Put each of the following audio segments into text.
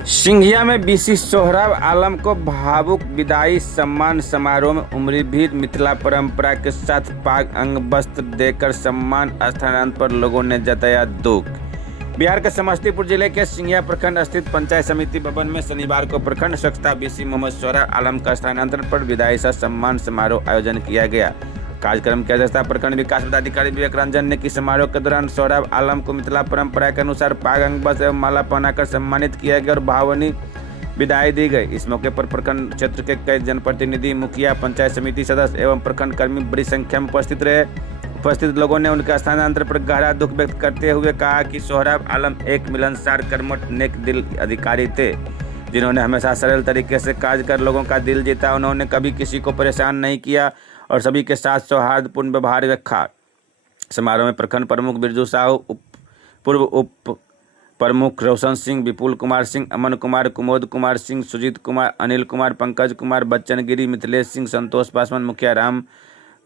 सिंघिया में बीसी सोहराब आलम को भावुक विदाई सम्मान समारोह में उम्रभर मिथिला परंपरा के साथ पाक अंग वस्त्र देकर सम्मान स्थानांतरण पर लोगों ने जताया दुख। बिहार के समस्तीपुर जिले के सिंघिया प्रखंड स्थित पंचायत समिति भवन में शनिवार को प्रखंड स्वच्छता बीसी मोहम्मद सोहराब आलम का स्थानांतरण पर विदाई सह सम्मान समारोह आयोजन किया गया। कार्यक्रम की अध्यक्षता प्रखंड विकास पदाधिकारी विवेक रंजन ने की। समारोह के दौरान सोहराब आलम को मिथिला परंपरा के अनुसार पाग अंग वस्त्र एवं माला पहनाकर सम्मानित किया गया और भावनीय विदाई दी गई। इस मौके पर प्रखंड क्षेत्र के कई जनप्रतिनिधि, मुखिया, पंचायत समिति सदस्य एवं प्रखंड कर्मी बड़ी संख्या में उपस्थित रहे। उपस्थित लोगों ने उनके स्थानांतरण पर गहरा दुख व्यक्त करते हुए कहा कि सोहराब आलम एक मिलनसार, कर्मठ, नेक दिल अधिकारी थे, जिन्होंने हमेशा सरल तरीके से कार्य कर लोगों का दिल जीता। उन्होंने कभी किसी को परेशान नहीं किया और सभी के साथ सौहार्दपूर्ण व्यवहार रखा। समारोह में प्रखंड प्रमुख बिरजू साहू, पूर्व उप प्रमुख रोशन सिंह, विपुल कुमार सिंह, अमन कुमार, कुमोद कुमार सिंह, सुजीत कुमार, अनिल कुमार, पंकज कुमार, बच्चन गिरी, मिथिलेश सिंह, संतोष पासवान, मुखिया राम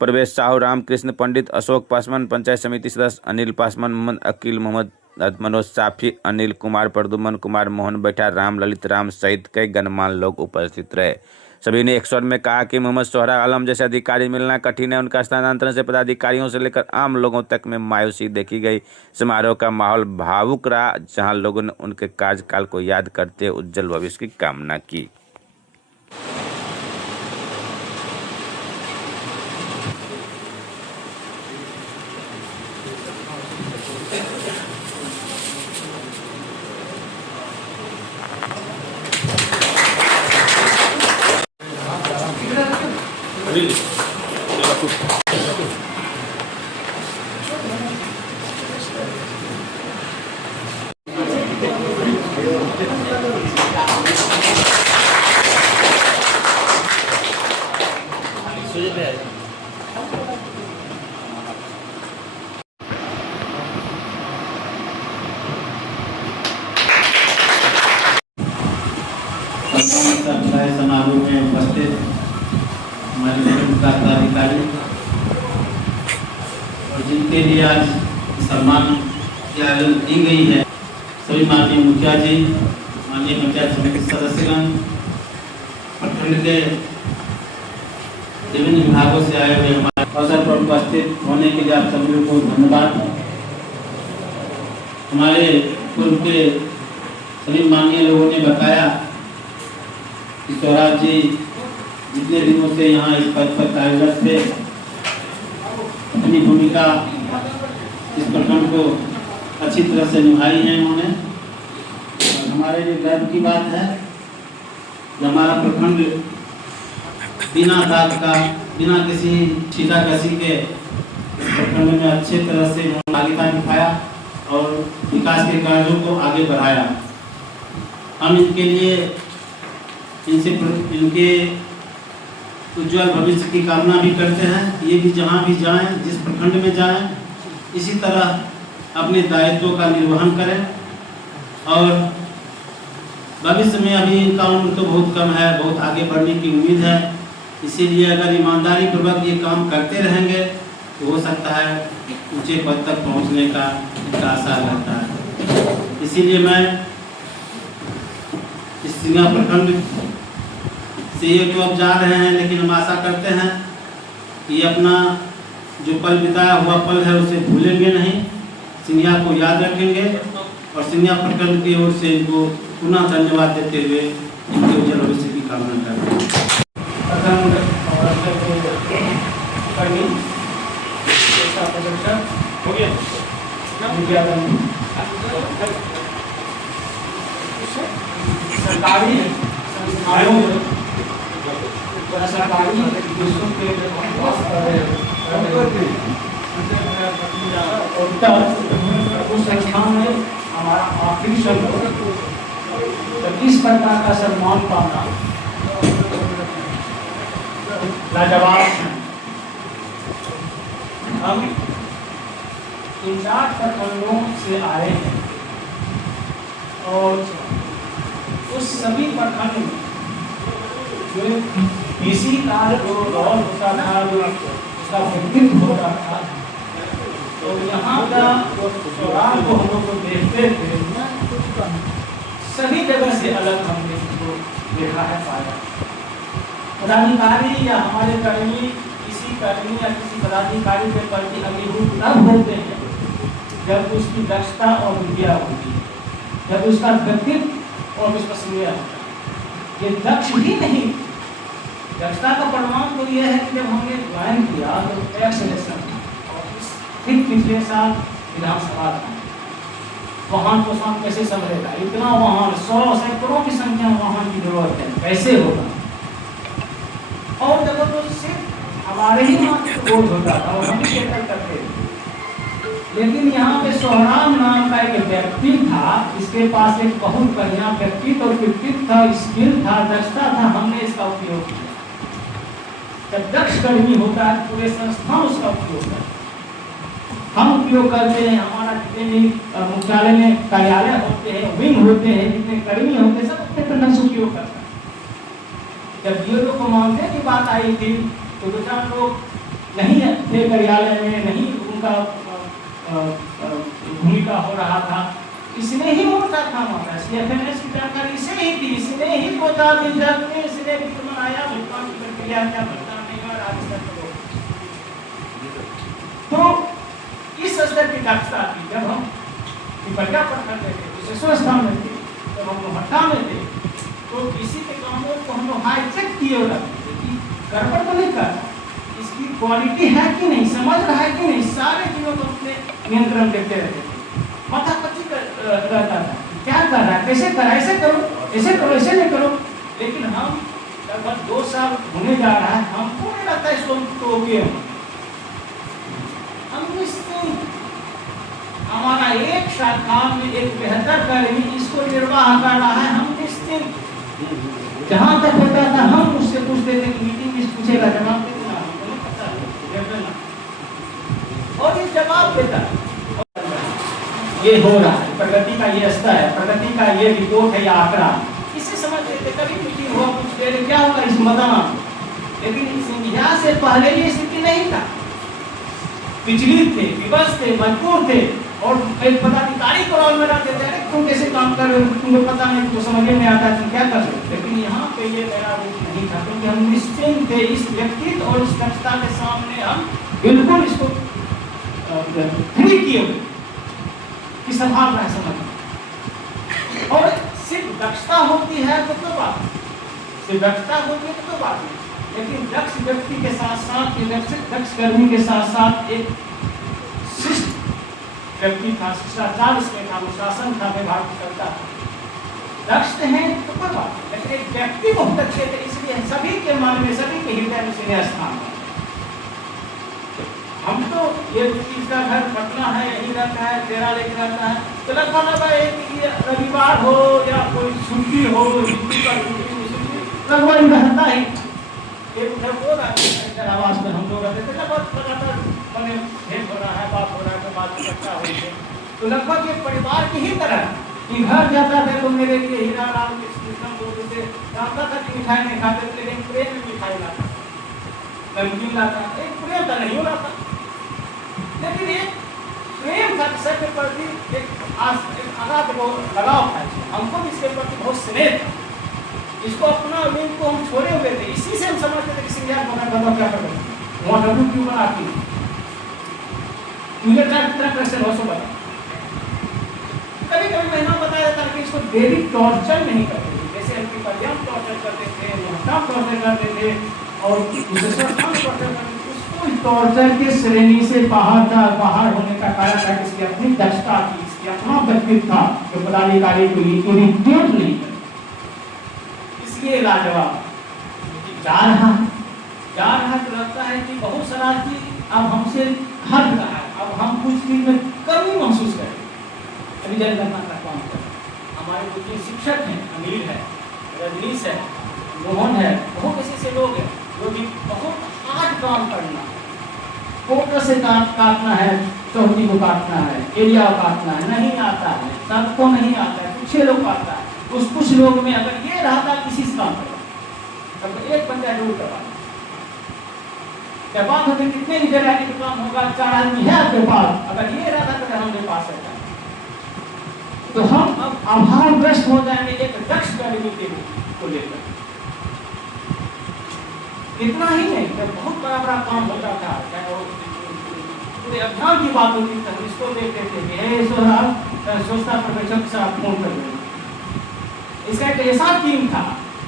प्रवेश साहू, रामकृष्ण पंडित, अशोक पासवान, पंचायत समिति सदस्य अनिल पासवान, मोहम्मद अकील, मोहम्मद मनोज साफी, अनिल कुमार, प्रदुमन कुमार, मोहन बैठा, राम ललित राम सहित कई गणमान्य लोग उपस्थित रहे। सभी ने एक स्वर में कहा कि मोहम्मद सोहराब आलम जैसे अधिकारी मिलना कठिन है। उनका स्थानांतरण से पदाधिकारियों से लेकर आम लोगों तक में मायूसी देखी गई। समारोह का माहौल भावुक रहा, जहां लोगों ने उनके कार्यकाल को याद करते हुए उज्जवल भविष्य की कामना की। समारोह में उपस्थित हमारे विकास पदाधिकारी और जिनके लिए आज सम्मान की आयोजन की गई है, सभी माननीय मुखिया जी, माननीय पंचायत समिति सदस्यगण, प्रखंड के विभिन्न विभागों से आए हुए हमारे अवसर पर उपस्थित होने के लिए आप सभी को धन्यवाद। हमारे पूर्व के सभी माननीय लोगों ने बताया कि सोहराब जी जितने दिनों से यहाँ इस पद पर कार्यरत थे, अपनी भूमिका इस प्रखंड को अच्छी तरह से निभाई है उन्होंने। और हमारे लिए गर्व की बात है कि हमारा प्रखंड बिना दाग का, बिना किसी छीटाकशी के इस प्रखंड में अच्छे तरह से भागीदारी निभाया और विकास के कार्यों को आगे बढ़ाया। हम इनके लिए इनके उज्जवल भविष्य की कामना भी करते हैं। ये भी जहाँ भी जाएं, जिस प्रखंड में जाएं, इसी तरह अपने दायित्वों का निर्वहन करें। और भविष्य में अभी इनका उम्र तो बहुत कम है, बहुत आगे बढ़ने की उम्मीद है। इसीलिए अगर ईमानदारी पूर्वक ये काम करते रहेंगे तो हो सकता है ऊंचे पद तक पहुँचने का इनका आशा रहता है। इसीलिए मैं इस सिंघिया प्रखंड से ये तो अब जा रहे हैं, लेकिन हम आशा करते हैं कि अपना जो पल बिताया हुआ पल है उसे भूलेंगे नहीं, सिंघिया को याद रखेंगे और सिंघिया प्रखंड की ओर से इनको पुनः धन्यवाद देते हुए इनके उज्जवल भविष्य की कामना करते हैं। सरकारी संस्थानों सरकारी विश्व के उस संस्थान में हमारा आखिरी शब्द इस प्रकार का सम्मान पाना लाजवाब है। हम 3-4 प्रखंडों से आए हैं और उस सभी प्रखंड में जो इसी कार्य जो दौर होता था, जो उसका व्यक्तित्व होता था, तो यहाँ का सोहराब को हम लोग देखते थे सभी जगह से अलग हमने इसको देखा है, पाया। पदाधिकारी या हमारे कर्मी किसी कर्मी या किसी पदाधिकारी के प्रति अभिभूत तब होते हैं जब उसकी दक्षता और विद्या होती है, जब उसका व्यक्तित्व और विश्वसनीय होता है। ये दक्ष ही नहीं, दक्षता का प्रमाण तो यह है कि जब हमने ज्वाइन किया तो सिलेक्शन और ठीक पिछले साल विधानसभा था, वाहन को साथ कैसे संभलेगा, इतना वाहन 100 सैकड़ों की संख्या में वाहन की जरूरत है, कैसे होगा। और जब तो सिर्फ हमारे ही मात्र बोझ होता था और हम ही केवल करते थे, लेकिन यहाँ पे सोहराब नाम का एक व्यक्ति था, इसके पास एक बहुत बढ़िया व्यक्तित्व और व्यक्तित्व था, स्किल था, दक्षता था, हमने इसका उपयोग किया। जब दक्ष कर्मी होता है पूरे संस्थान उसका उपयोग करता है, हम उपयोग करते हैं। हमारा जितने भी मुख्यालय में कार्यालय होते हैं, विंग होते हैं, जितने कर्मी होते हैं, सब अपने तरह से उपयोग करता है। जब ये लोग को मानने की बात आई थी तो 2-4 लोग नहीं थे कार्यालय में, नहीं उनका भूमिका हो रहा था, इसने ही मोर्चा थामा था। CFNS की जानकारी इसे ही थी, इसने ही 2-4 दिन जाते इसने भी मनाया, भुगतान की प्रक्रिया क्या भुगतान नहीं हुआ, राजस्थान को। तो इस स्तर की दक्षता थी। जब हम पिपरिया पर करते थे, विशेषण स्थान में थे, जब हम लोहट्टा में थे, तो किसी के कामों को हम लोग हाई चेक किए हो रखते थे कि गड़बड़ तो नहीं कर, इसकी क्वालिटी है कि नहीं, समझ रहा है कि नहीं, सारे चीजों को अपने नियंत्रण देते रहते थे। माथा पच्ची रहता था, क्या कर रहा है, कैसे कर रहा है, ऐसे करो, ऐसे करो, ऐसे नहीं करो। लेकिन हम लगभग 2 साल होने जा रहा है, हमको नहीं लगता इसको तो हम हमारा एक शाखा में एक बेहतर कर्मी इसको निर्वाह कर रहा है, हम निश्चिंत। जहाँ तक होता था हम उससे पूछते थे कि मीटिंग में पूछेगा, जवाब देना, हमको पता है, और ये जवाब देता है। ये हो रहा है, प्रगति का ये स्तर है, प्रगति का ये रिपोर्ट है या आंकड़ा, इसे समझ लेते। कभी मीटिंग हुआ कुछ देर क्या होगा इस मतदान, लेकिन संध्या से पहले ये स्थिति नहीं था। विचलित थे, विवश थे, मजबूर थे, और एक पदाधिकारी को रोल में रहते थे, अरे तुम कैसे काम कर रहे हो, तुमको पता नहीं, तुमको समझ में आता है, तुम क्या कर सकते। लेकिन यहाँ पे ये मेरा रूप नहीं था, क्योंकि हम निश्चिंत थे इस व्यक्तित्व और इस दक्षता के सामने। हम बिल्कुल इसको फ्री किए हुए कि संभाल रहा है, समझ। और सिर्फ दक्षता होती है तो कोई बात नहीं, सिर्फ दक्षता होती है तो कोई बात नहीं, लेकिन दक्ष व्यक्ति के साथ साथ, दक्ष कर्मी के साथ साथ एक शिष्ट व्यक्ति था, शिष्टाचार इसमें था, अनुशासन था, व्यवहार करता था। दक्ष हैं तो कोई बात नहीं, लेकिन एक व्यक्ति बहुत अच्छे थे, इसलिए सभी के मन में, सभी के हृदय में उसने स्थान। हम तो ये इसका घर पटना है, यही रहता है, तेरा लेके रहता है, तो लगभग रविवार हो या कोई छुट्टी हो, लगभग रहता ही। एक उधर बोल रहा है आवास में हम लोग रहते थे, लगभग लगातार मैंने भेंट हो रहा है, बात हो रहा है, तो बात चर्चा हो रही है, तो लगभग एक परिवार की ही तरह कि घर जाता था तो मेरे लिए हीरा लाल बोलते थे, जानता था कि मिठाई नहीं खाते थे, लेकिन प्रेम में मिठाई लाता, नमकीन लाता, एक प्रेम था, नहीं हो रहा था, लेकिन एक प्रेम था विषय के प्रति, एक आगाध लगाव था, हमको भी इसके प्रति बहुत स्नेह था। इसको अपना लिंग को हम छोड़े हुए थे, इसी से हम समझते थे कि सिंगार बना बताओ क्या कर वहाँ डब्ल्यू क्यों बनाती है, कितना क्वेश्चन हो सो बता। कभी कभी महीना बताया जाता है कि इसको डेली टॉर्चर नहीं करते थे, जैसे हम पिपरिया टॉर्चर करते थे, लोहट्टा टॉर्चर करते थे, और टॉर्चर करते थे, उसको टॉर्चर के श्रेणी से बाहर था। बाहर होने का कारण था कि इसकी अपनी दक्षता थी, इसकी अपना व्यक्तित्व था, जो पदाधिकारी को इरिटेट नहीं करता। इसलिए लाजवाब जा रहा तो लगता है कि बहुत सारा चीज अब हमसे हट रहा है, अब हम कुछ चीज में कमी महसूस करें। अभी जनगणना का काम करें, हमारे जो तीन शिक्षक हैं, अमीर है, रजनीश है, मोहन है, बहुत ऐसे से लोग हैं जो भी बहुत हार्ड काम करना, फोकस से काटना है, चौकी को काटना है, एरिया को काटना है, नहीं आता है, सबको नहीं आता है, कुछ लोग आता है। उस कुछ लोग में अगर ये रहता किसी से काम करेगा, तब एक बंदा जरूर करवा। क्या बात होती, कितने भी जगह का काम होगा, 4 आदमी है आपके पास, अगर ये रहता तो हम पास रहता। तो हम अब अभावग्रस्त हो जाएंगे एक दक्ष कर्मी के को लेकर। इतना ही नहीं, जब बहुत बड़ा बड़ा काम होता था, चाहे वो पूरे अभियान की बात होती थी, इसको देखते थे कि स्वच्छता पर्यवेक्षक से आप फोन कर रहे हैं। इसका एक ऐसा टीम था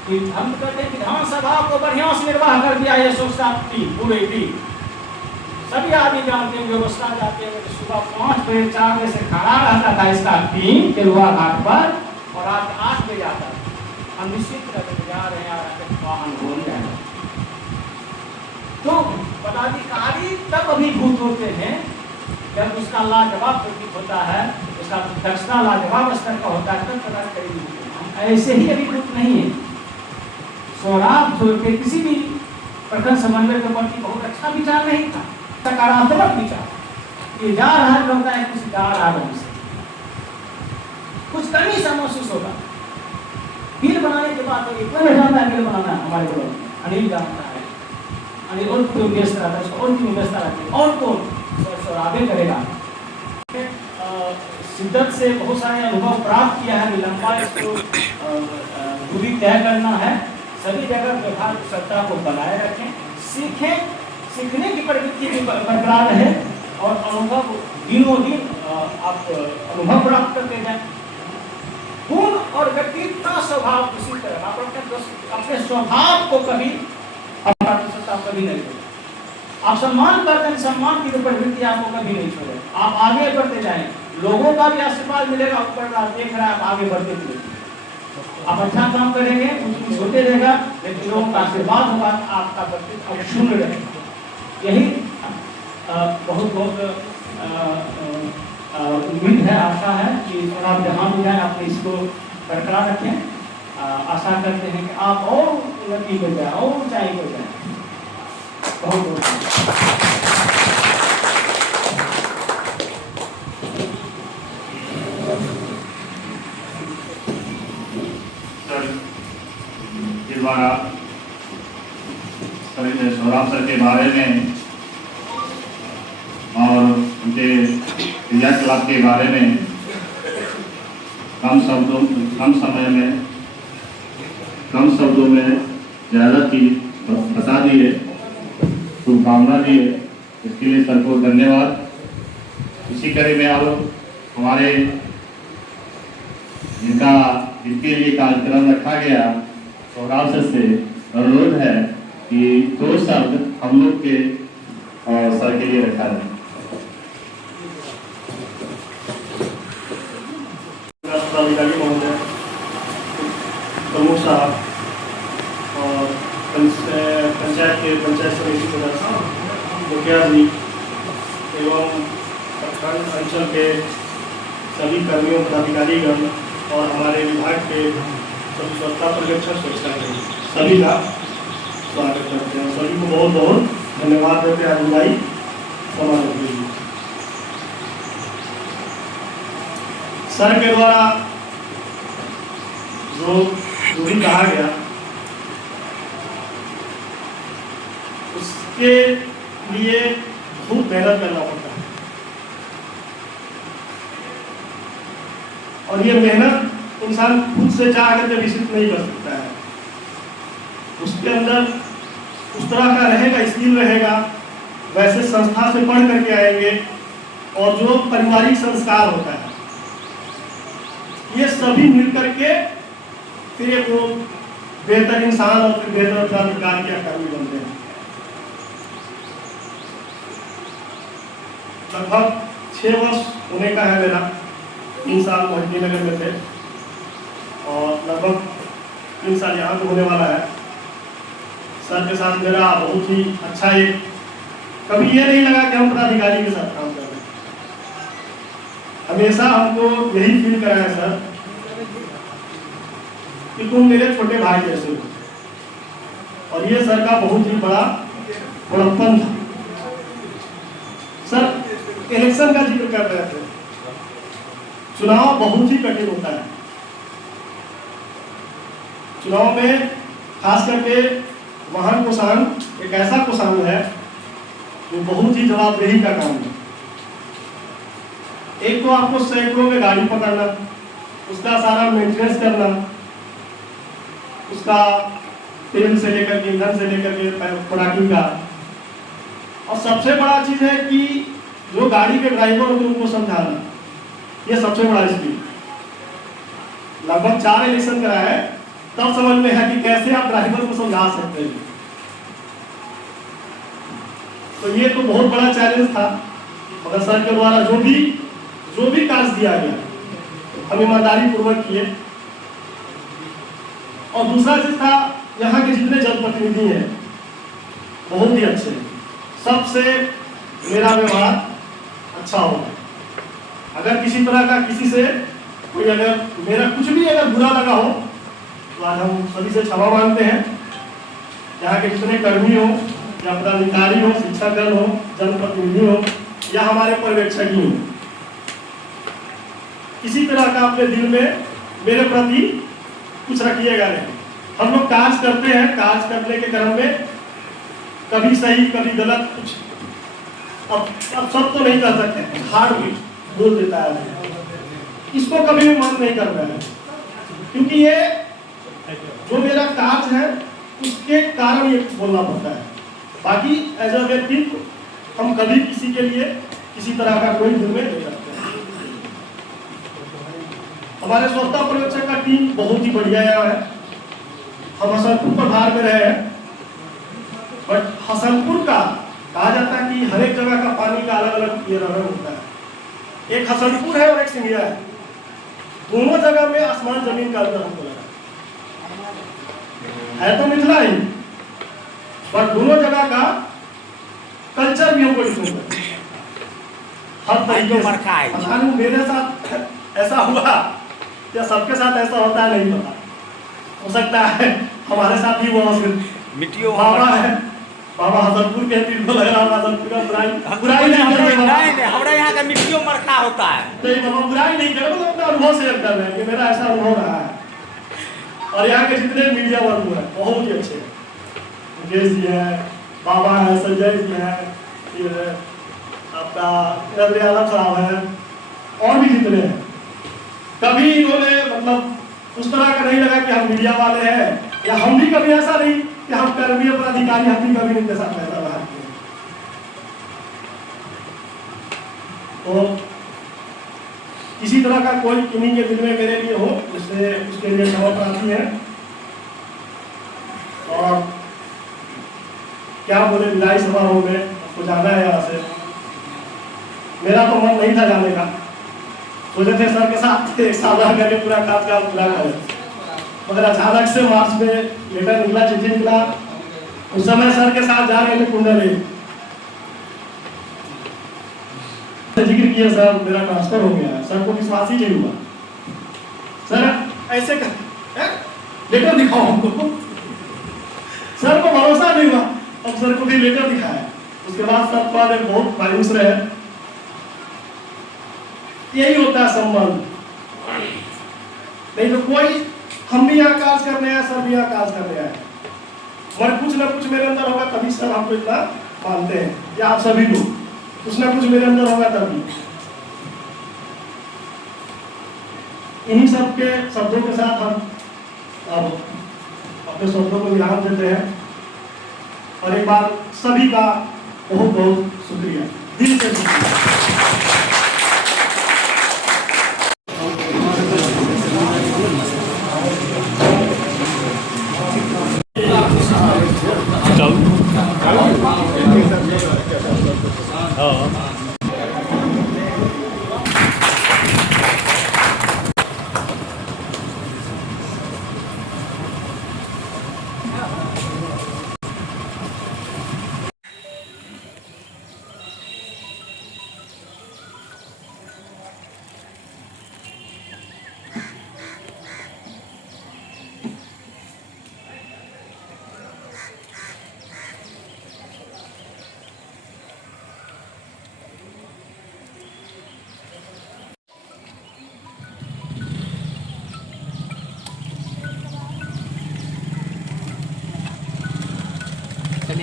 कि हम कहते हैं विधानसभा को बढ़िया से निर्वाह कर दिया ये स्वच्छता टीम, पूरी टीम। सभी आदमी जानते हैं, व्यवस्था जाते हैं, सुबह 5 बजे 4 बजे से खड़ा रहता था इसका टीम केरुआ घाट पर, और रात 8 बजे आता था। हम निश्चित करके जा रहे हैं, वाहन हो जाएगा। तो पदाधिकारी तब अभिभूत होते हैं जब उसका लाजवाब प्रतीक होता है, उसका दक्षता लाजवाब स्तर का होता है, तब पदाधिकारी होते हैं। ऐसे ही अभिभूत नहीं है। सौराब के किसी भी प्रखंड समन्वय के प्रति बहुत अच्छा विचार नहीं था, सकारात्मक विचार। ये जा रहा है, लगता है कुछ जा रहा है, कुछ कमी सा महसूस होगा। बिल बनाने के बाद तो इतना जानता है बिल बनाना हमारे को अनिल जानता है, अनिल और क्यों व्यस्त रहता है, उसको और क्यों व्यस्त रहता है, और कौन सौराबे करेगा। शिद्दत से बहुत सारे अनुभव प्राप्त किया है, लंबा इसको दूरी तय करना है। सभी जगह व्यवहार सत्ता को बनाए रखें, सीखें, सीखने की प्रवृत्ति भी बरकरार रहे, और अनुभव दिनों दिन आप अनुभव प्राप्त करते जाएं। गुण और व्यक्तित्व का स्वभाव उसी तरह आप अपने स्वभाव को कभी कभी नहीं छोड़े। आप सम्मान करते हैं, सम्मान की प्रवृत्ति आपको कभी नहीं छोड़े। आप आगे बढ़ते जाएं, लोगों का भी आशीर्वाद मिलेगा, ऊपर देख रहा है, आप आगे बढ़ते चले। आप अच्छा काम करेंगे, कुछ होते रहेगा, लेकिन लोगों का आशीर्वाद होगा, आपका व्यक्तित्व शून्य रहेगा। यही बहुत बहुत उम्मीद है, आशा है कि आप जहाँ भी जाए आप इसको बरकरार रखें। आशा करते हैं कि आप और उन्नति को जाए, और ऊंचाई को जाए। बहुत बहुत द्वारा सौराब सर के बारे में और उनके क्रियाकलाप के बारे में कम शब्दों में ज़्यादा चीज बता दिए, शुभकामना दिए, इसके लिए सर को धन्यवाद। इसी कड़ी में अब हमारे जिनके लिए कार्यक्रम रखा गया, सौराब सर से अनुरोध है कि 2 शब्द हम लोग के सर के लिए रखा जाए। प्रमुख साहब और पंचायत समिति सदस्य, मुखिया जी एवं प्रखंड अंचल के सभी कर्मियों, पदाधिकारीगण और हमारे विभाग के सभी स्वच्छता पर्यवेक्षक, स्वच्छता सभी का स्वागत करते हैं। सभी को बहुत बहुत धन्यवाद देते हैं विदाई समारोह के लिए। सर के द्वारा जो भी कहा गया, उसके लिए बहुत मेहनत करना पड़ता है, और ये मेहनत इंसान खुद से चाह करके विकसित नहीं कर सकता है। उसके अंदर उस तरह का रहेगा, स्किल रहेगा, वैसे संस्था से पढ़ करके आएंगे, और जो पारिवारिक संस्कार होता है, ये सभी मिल करके फिर एक वो बेहतर इंसान और फिर बेहतर पदाधिकारी या कर्मी बनते हैं। लगभग 6 वर्ष होने का है मेरा, 3 साल मोहिनीनगर में थे और लगभग 3 साल यहाँ पे होने वाला है। सर के साथ मेरा बहुत ही अच्छा, एक कभी ये नहीं लगा कि हम पदाधिकारी के साथ काम कर रहे हैं। हमेशा हमको यही फील कराया सर कि तुम मेरे छोटे भाई जैसे हो, और ये सर का बहुत ही बड़ा बड़प्पन था। सर इलेक्शन का जिक्र कर रहे थे, चुनाव बहुत ही कठिन होता है। चुनाव में खास करके वाहन कोषांग एक ऐसा कोषांग है जो बहुत ही जवाबदेही का काम है। एक तो आपको सैकड़ों में गाड़ी पकड़ना, उसका सारा मेंटेनेंस करना, उसका तेल से लेकर के ईंधन से लेकर के प्रोडक्टिंग का। और सबसे बड़ा चीज है कि जो गाड़ी के ड्राइवर होते हैं उनको समझाना, ये सबसे बड़ा स्किल। लगभग 4 इलेक्शन करा है, तब समझ में है कि कैसे आप ड्राइवर को समझा सकते हैं। तो ये तो बहुत बड़ा चैलेंज था, मगर सर के द्वारा जो भी कार्य दिया गया हम ईमानदारी पूर्वक किए। और दूसरा चीज था, यहाँ के जितने जनप्रतिनिधि हैं बहुत ही अच्छे, सबसे मेरा व्यवहार अच्छा हो। अगर किसी तरह का किसी से कोई अगर मेरा कुछ भी अगर बुरा लगा हो तो आज हम सभी से क्षमा मांगते हैं। यहाँ के जितने कर्मी हो या पदाधिकारी हो, शिक्षकगण हो, जनप्रतिनिधि हो या हमारे पर्यवेक्षक ही हो, किसी तरह का अपने दिल में मेरे प्रति कुछ रखिएगा नहीं। हम लोग कार्य करते हैं, कार्य करने के क्रम में कभी सही कभी गलत कुछ अब सब तो नहीं कर सकते, हार्ड भी बोल देता है, इसको कभी भी मन नहीं करना है, क्योंकि ये जो मेरा कार्य है उसके कारण ये बोलना पड़ता है। बाकी एज अ व्यक्तित्व हम कभी किसी के लिए किसी तरह का कोई दिल में नहीं रखते। हमारे स्वच्छता पर्यवेक्षक का टीम बहुत ही बढ़िया है। हम हसनपुर प्रभार में रहे हैं, बट हसनपुर का कहा जाता है कि हर एक जगह का पानी का अलग अलग ये रंग होता है। एक हसनपुर है और एक सिंगिया है, दोनों जगह में आसमान जमीन का अंतर हमको लगा है। तो मिथिला ही, बट दोनों जगह का कल्चर भी हमको डिफरेंट है हर तरीके से। मेरे साथ ऐसा हुआ या सबके साथ ऐसा होता है नहीं पता, हो सकता है हमारे साथ ही वो मिट्टियों बाबा है, बाबा हसनपुर के तीर को लग रहा है, हसनपुर का बुराई नहीं हमारे यहाँ का मिट्टियों मरखा होता है। नहीं बाबा बुराई नहीं कर, मतलब अपना अनुभव शेयर कर रहे हैं कि मेरा ऐसा अनुभव रहा है। और यहाँ के जितने मीडिया वर्ग हैं बहुत ही अच्छे हैं, मुकेश जी है, बाबा है, संजय जी है, फिर आपका नजर आलम साहब है, और भी जितने हैं। कभी इन्होंने मतलब उस तरह का नहीं लगा कि हम मीडिया वाले हैं, या हम भी कभी ऐसा नहीं कि हम कर्मी पदाधिकारी, हम भी कभी इनके साथ ऐसा रहा। तो किसी तरह का कोई किन्हीं के दिल में मेरे लिए हो, उससे उसके लिए क्षमा प्रार्थी है। और क्या बोले, विदाई समारोह में आपको जाना है यहाँ से, मेरा तो मन नहीं था जाने का, सोचे थे सर के साथ एक साल रह करके पूरा कार्यकाल पूरा करें, मगर अचानक से मार्च में लेटर निकला, चिट्ठी निकला। उस समय सर के साथ जा रहे थे कुंडली, जिक्र किया सर मेरा ट्रांसफर हो गया। सर को विश्वास ही नहीं हुआ, सर ऐसे लेटर दिखाओ हमको, सर को भरोसा नहीं हुआ। अब सर को भी लेटर दिखाया, उसके बाद सर थोड़ा देर बहुत मायूस रहे। यही होता है संबंध, नहीं तो कोई, हम भी यहाँ कार्य करने आए, सर भी यहाँ कार्य करने आए, मगर कुछ ना कुछ मेरे अंदर होगा तभी सर हमको इतना मानते हैं, या आप सभी लोग कुछ ना कुछ मेरे अंदर होगा तभी। इन्हीं सब के शब्दों के साथ हम अब अपने शब्दों को विराम देते हैं। और एक बार सभी का बहुत बहुत शुक्रिया, दिल से शुक्रिया।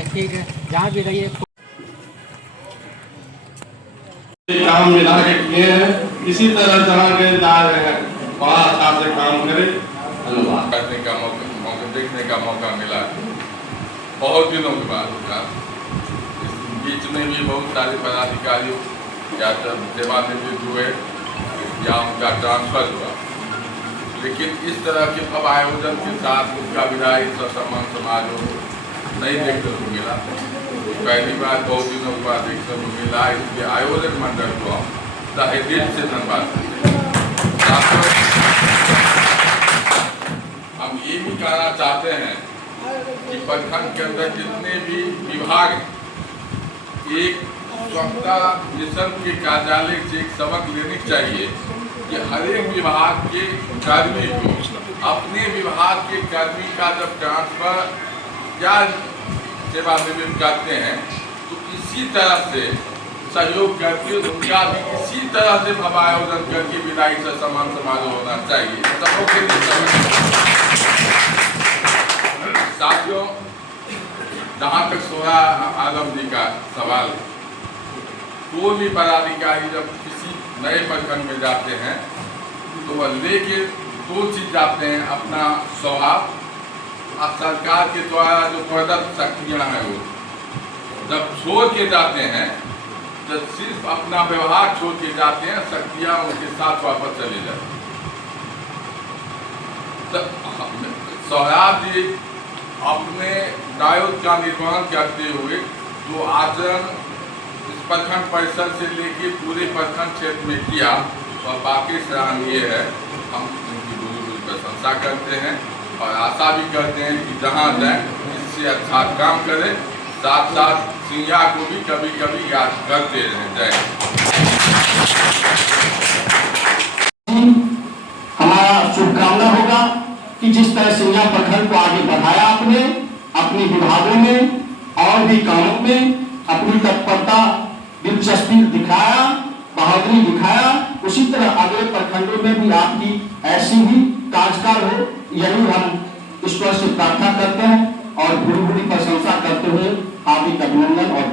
ठीक है, जहाँ भी रहिए। काम मिला के किए हैं, इसी तरह जहाँ के जा रहे हैं। बड़ा अच्छा से काम करे। धन्यवाद। करने का मौका देखने का मौका मिला बहुत दिनों के बाद होगा। इस बीच में भी बहुत सारे पदाधिकारियों या सेवानिवृत्त हुए या उनका ट्रांसफर हुआ, लेकिन इस तरह के अब आयोजन के साथ उनका विदाई सम्मान समारोह नहीं देखने को मिला। पहली बार बहुत दिनों के बाद देखने को मिला। इसके आयोजन मंडल को तहे दिल से धन्यवाद देते। हम ये भी कहना चाहते हैं कि प्रखंड के अंदर जितने भी विभाग हैं, एक स्वच्छता मिशन के कार्यालय से एक सबक लेनी चाहिए कि हर एक विभाग के कर्मी को अपने विभाग के कर्मी का जब ट्रांसफर या सेवानिवृत्त करते हैं तो इसी तरह से सहयोग करके उनका भी इसी तरह से भव्य आयोजन करके विदाई से सम्मान समारोह होना चाहिए। सबों के लिए साथियों, जहाँ तक सोना आलम जी का सवाल है, कोई भी पदाधिकारी जब किसी नए प्रखंड में जाते हैं तो वह लेके दो चीज जाते हैं, अपना स्वभाव और सरकार के द्वारा जो प्रदत्त शक्तियाँ हैं वो जब छोड़ के जाते हैं, जब सिर्फ अपना व्यवहार छोड़ के जाते हैं, शक्तियाँ उनके साथ वापस चले जाती हैं। सौराब जी अपने दायित्व का निर्वहन करते हुए जो आचरण इस प्रखंड परिषद से लेके पूरे प्रखंड क्षेत्र में किया वह बाकी सराहनीय है। हम उनकी पूरी प्रशंसा करते हैं और आशा भी करते हैं कि जहाँ जाए इससे अच्छा काम करें, साथ साथ सिंघिया को भी कभी कभी याद करते रहें। जय हमारा शुभकामना होगा कि जिस तरह सिंघिया प्रखंड को आगे बढ़ाया आपने अपनी विभागों में और भी कामों में अपनी तत्परता दिलचस्पी दिखाया, बहादुरी दिखाया, उसी तरह अगले प्रखंडों में भी आपकी ऐसी ही कार्यकाल हो, यही हम ईश्वर से प्रार्थना करते हैं और पूरी पूरी प्रशंसा करते हुए हार्दिक अभिनंदन और